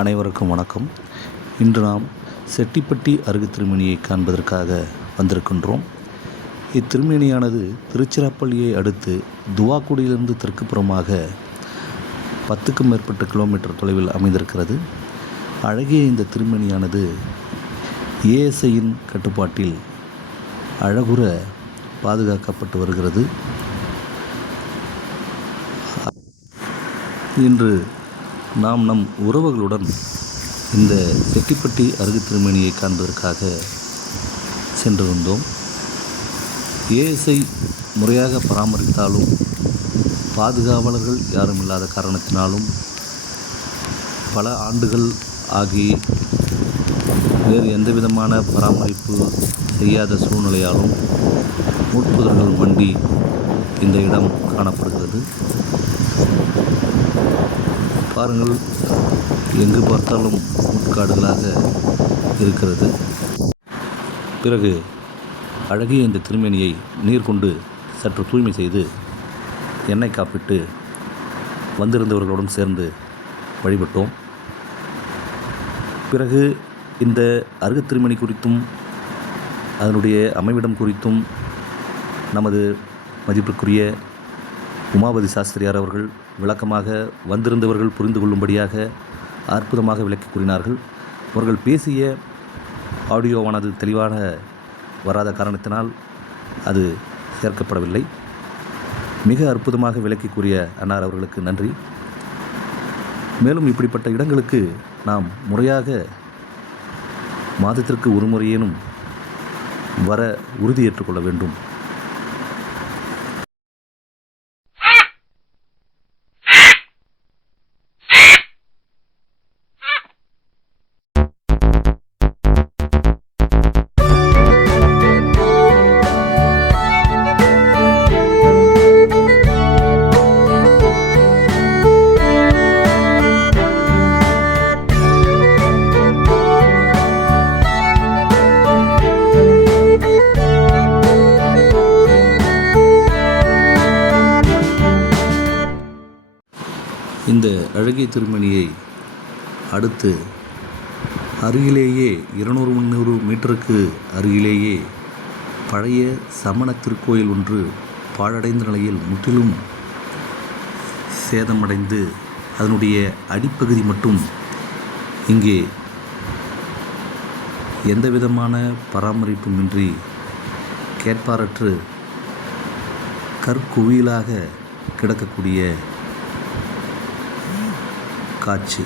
அனைவருக்கும் வணக்கம். இன்று நாம் செட்டிப்பட்டி அருகு திருமேனியை காண்பதற்காக வந்திருக்கின்றோம். இத்திருமேனியானது திருச்சிராப்பள்ளியை அடுத்து துவாக்குடியிலிருந்து தெற்கு புறமாக 10க்கும் மேற்பட்ட கிலோமீட்டர் தொலைவில் அமைந்திருக்கிறது. அழகிய இந்த திருமேனியானது ஏஎஸ்ஐயின் கட்டுப்பாட்டில் அழகுற பாதுகாக்கப்பட்டு வருகிறது. இன்று நாம் நம் உறவுகளுடன் இந்த செட்டிப்பட்டி அருகு திருமேனியை காண்பதற்காக சென்றிருந்தோம். ஏஎஸ்ஐ முறையாக பராமரித்தாலும் பாதுகாவலர்கள் யாரும் இல்லாத காரணத்தினாலும் பல ஆண்டுகள் ஆகி வேறு எந்த விதமான பராமரிப்பு செய்யாத சூழ்நிலையாலும் முட்புதர்கள் மண்டி இந்த இடம் காணப்படுகிறது. பாருங்கள், எங்கு பார்த்தாலும் முட்காடுகளாக இருக்கிறது. பிறகு அழகிய இந்த திருமேனியை நீர் கொண்டு சற்று தூய்மை செய்து எண்ணெய் காப்பிட்டு வந்திருந்தவர்களுடன் சேர்ந்து வழிபட்டோம். பிறகு இந்த அருகு திருமேனி குறித்தும் அதனுடைய அமைவிடம் குறித்தும் நமது மதிப்பிற்குரிய உமாபதி சாஸ்திரியார் அவர்கள் விளக்கமாக வந்திருந்தவர்கள் புரிந்து கொள்ளும்படியாக அற்புதமாக விளக்கி கூறினார்கள். அவர்கள் பேசிய ஆடியோவானது தெளிவாக வராத காரணத்தினால் அது சேர்க்கப்படவில்லை. மிக அற்புதமாக விளக்கி கூறிய அன்னார் அவர்களுக்கு நன்றி. மேலும் இப்படிப்பட்ட இடங்களுக்கு நாம் முறையாக மாதத்திற்கு ஒரு முறையேனும் வர உறுதியேற்றுக்கொள்ள வேண்டும். இந்த அழகிய திருமேனியை அடுத்து அருகிலேயே 200-300 மீட்டருக்கு அருகிலேயே பழைய சமண திருக்கோயில் ஒன்று பாழடைந்த நிலையில் முற்றிலும் சேதமடைந்து அதனுடைய அடிப்பகுதி மட்டும் இங்கே எந்தவிதமான பராமரிப்புமின்றி கேட்பாரற்று கற்குவியலாக கிடக்கக்கூடிய காட்சி.